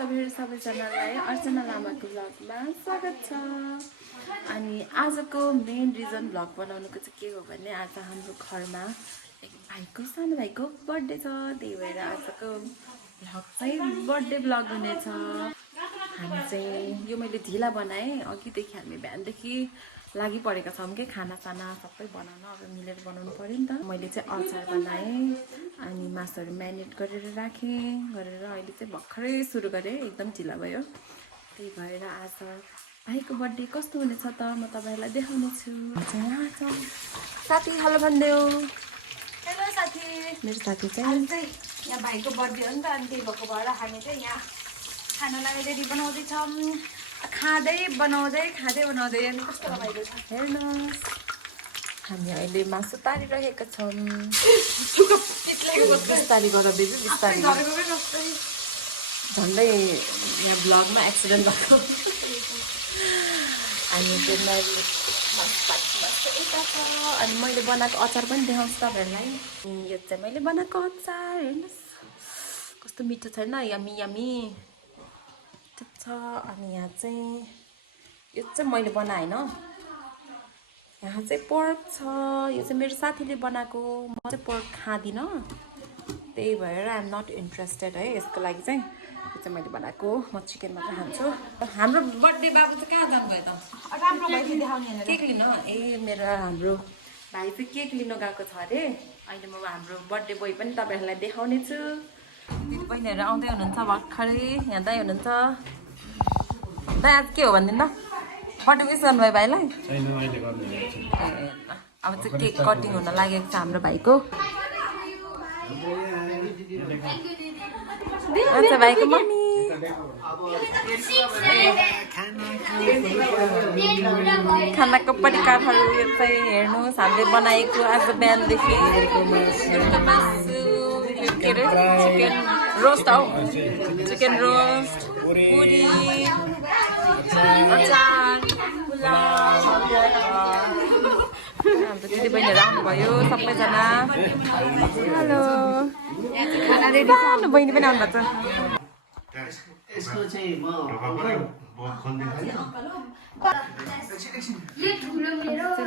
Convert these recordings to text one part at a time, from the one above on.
तपाईहरु सबैजनालाई अर्चना लामाको भ्लगमा स्वागत छ। अनि आजको मेन रिजन भ्लग बनाउनुको चाहिँ के हो भने आज हाम्रो घरमा एक सानो भाइको बर्थडे छ। त्यही भएर आजको भ्लग चाहिँ बर्थडे भ्लग हुनेछ। हामी चाहिँ यो मैले ढिला बनाएँ, अघिदेखि हामी बिहानदेखि लागि परेका छौँ कि खानासाना सबै बनाउन, अब मिलेर बनाउनु पर्यो नि त। मैले चाहिँ अचार बनाएँ अनि मासुहरू म्यारिनेट गरेर राखेँ अहिले चाहिँ भर्खरै सुरु गरेँ, एकदम ढिला भयो। त्यही भएर आज भाइको बर्थडे कस्तो हुनेछ त म तपाईँहरूलाई देखाउने छु। यहाँ छ साथी, हेलो भनिदेऊ। हेलो साथी। मेरो साथी चाहिँ यहाँ भाइको बर्थडे हो नि त, अनि त्यही भएको भएर हामी चाहिँ यहाँ खानालाई रेडी बनाउँदैछौँ। खाँदै बनाउँदै अनि कस्तो रमाइलो छ हेर्नुहोस्। हामी अहिले मासु तारिरहेका छौँ। बिस्तारी गर बेबी, बिस्तारी। झन्डै यहाँ ब्लगमा एक्सिडेन्ट भएको। अनि त्यो अनि मैले बनाएको अचार पनि देखाउँछु तपाईँहरूलाई। यो चाहिँ मैले बनाएको अचार हेर्नुहोस् कस्तो मिठो छैन, यमी यमी छ। अनि यहाँ चाहिँ यो चाहिँ मैले बनाएँ होइन। यहाँ चाहिँ पर्क छ, यो चाहिँ मेरो साथीले बनाएको। म चाहिँ पर्क खाँदिनँ, त्यही भएर आइ एम नट इन्ट्रेस्टेड है यसको लागि चाहिँ। यो चाहिँ मैले बनाएको, म चिकन मात्र खान्छु। हाम्रो बर्थडे बाबु चाहिँ कहाँ जानुभयो त? राम्रो भयो देखाउने केक लिन। ए मेरो हाम्रो भाइ चाहिँ केक लिन गएको छ अरे। अहिले म हाम्रो बर्थडे बोय पनि तपाईँहरूलाई देखाउने छु। दिदी बहिनीहरू आउँदै हुनुहुन्छ भर्खरै, यहाँ दाइ हुनुहुन्छ। दाइ आज के हो भनिदिनु त, बर्थडे विस गर्नुभयो भाइलाई? अब चाहिँ केक कटिङ हुन लागेको छ हाम्रो भाइको। अच्छा भाइको मम्मी खानाको परिकारहरू यो चाहिँ हेर्नुहोस्, हामीले बनाएको आज बिहानदेखि मासु, के अरे चिकन रोस्ट हौ, चिकन रोस्ट, पुरी, अचार, पुलाव। हाम्रो दिदीबहिनीहरू आउनुभयो सबैजना। हेलो, खाना रेडी। सानो बहिनी पनि आउनुभएको छ।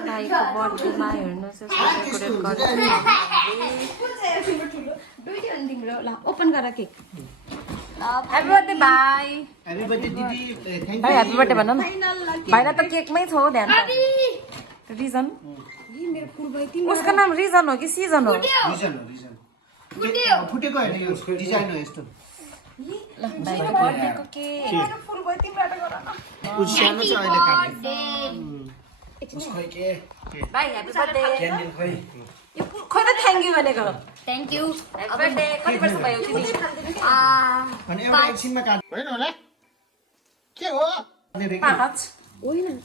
भाइको बर्थडेमा हेर्नुहोस् ओपन गर केक। ह्याप्पी बर्थडे भाइ। ह्याप्पी बर्थडे दिदी। भाइ ह्याप्पी बर्थडे भन न। भाइलाई त केकमै छ हो ध्यान। रिजन उसको नाम रिजन हो कि सिजन हो? फुटेको होइन, यो डिजाइन हो यस्तो। ल भाइको बर्थडेको केक। सानो छ अहिले काट्ने। भाइ ह्याप्पी बर्थडे। यो खोइ त थ्याङ्क यू भनेको। Thank you. Happy birthday. कति वर्ष भयो तिमी? अनि एउटा एकछिनमा काट होइन होला के हो?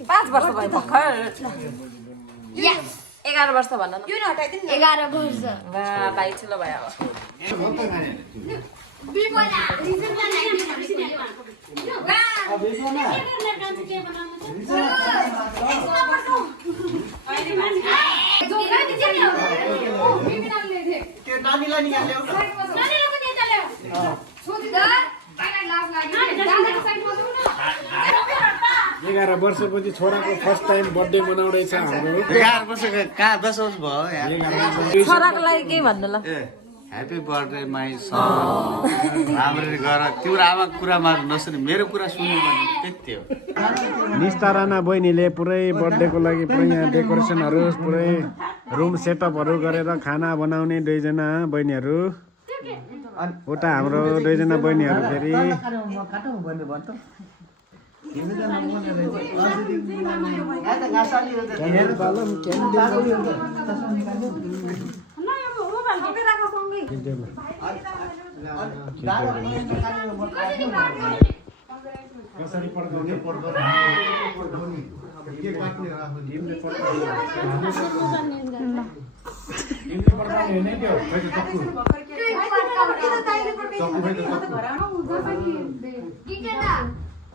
5 वर्ष भयो भर्खर। 11 वर्ष भन न। 11 वर्ष। वाह भाइ ठुलो भयो अब। त्यो नानीलाई निकाल्यो। 11 वर्षपछि छोराको फर्स्ट टाइम बर्थडे मनाउँदैछ हाम्रो। 11 वर्षको कहाँ 10 वर्ष भयो यार। छोराको लागि के भन्नु ल? ह्याप्पी बर्थडे माई सन। राम्ररी गर, तिम्रो आमाको कुरा मात्र नसुने मेरो कुरा सुन्नु भने त्यति हो। निस्ता राणा बहिनीले पुरै बर्थडेको लागि पुरै यहाँ डेकोरेसनहरू, पुरै रुम सेटअपहरू गरेर खाना बनाउने दुईजना बहिनीहरू। उता हाम्रो दुईजना बहिनीहरू फेरि कसरी पड्काउने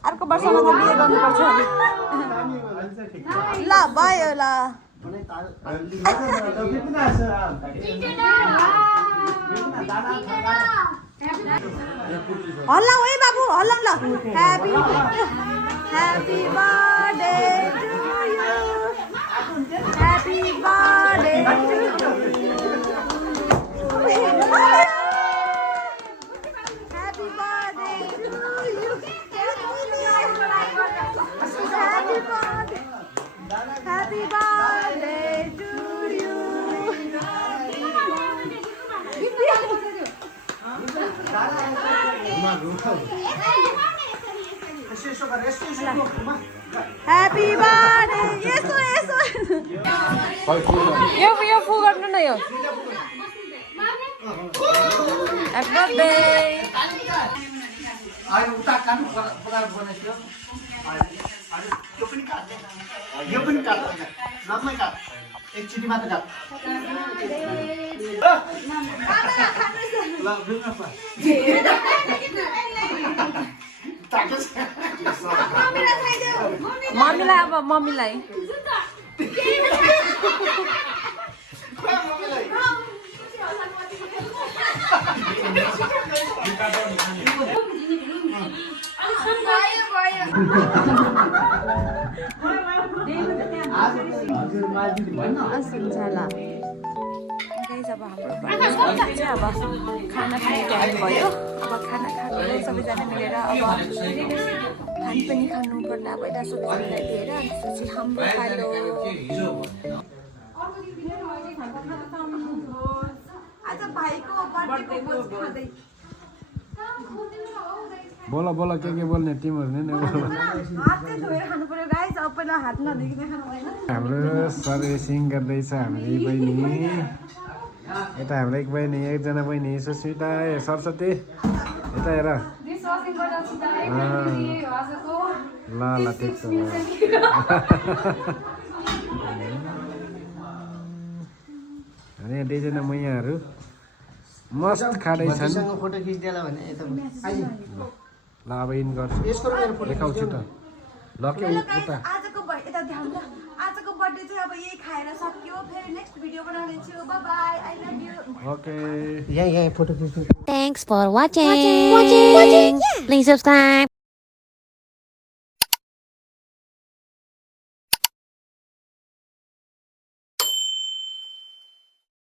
अर्को वर्षमा त बिहे गर्नुपर्छ। ल भयो ल। हल्ला है बाबु हल्ला ल happy happy birthday to you happy birthday Happy birthday to you. Happy birthday to you. Happy birthday. Yes, yes. यो फु गर्नु न यो Happy birthday. यो पनि काट नम्मै काट एकचोटि मात्र काट ल मम्मीलाई अब मम्मीलाई अब हाम्रो चाहिँ अब खाना खाने टाइम भयो अब खाना खानु सबैजना मिलेर अब खाना पनि खानु पर्ला पहिला सबैजनालाई दिएर अनि त्यसपछि हाम्रो खालो आज भाइको बर्थडेको भोज खाँदै बोला बोला के बोल्ने टिमहरू नै बोला हात चाहिँ धोएर खानु पर्यो गाइस अब पहिला हात नधोइकन खानु भएन हाम्रो सर्भिसिङ गर्दैछ हाम्रो बहिनी यता हाम्रो एक बहिनी एकजना बहिनी सुस्मिता सरस्वती यता हेर ल ल ठिक छ अनि दुईजना मैयाहरू मस्त खाँदैछन् फोटो खिच्देला भने ल अब इन गर्छु देखाउँछु त ल के उता आजको यता ध्यान ल आजको बर्थडे चाहिँ अब यही खाएर सकियो फेरि नेक्स्ट भिडियो बनाउने छु bye bye I love you okay यहाँ फोटो खिच्नु Thanks for watching. Please subscribe.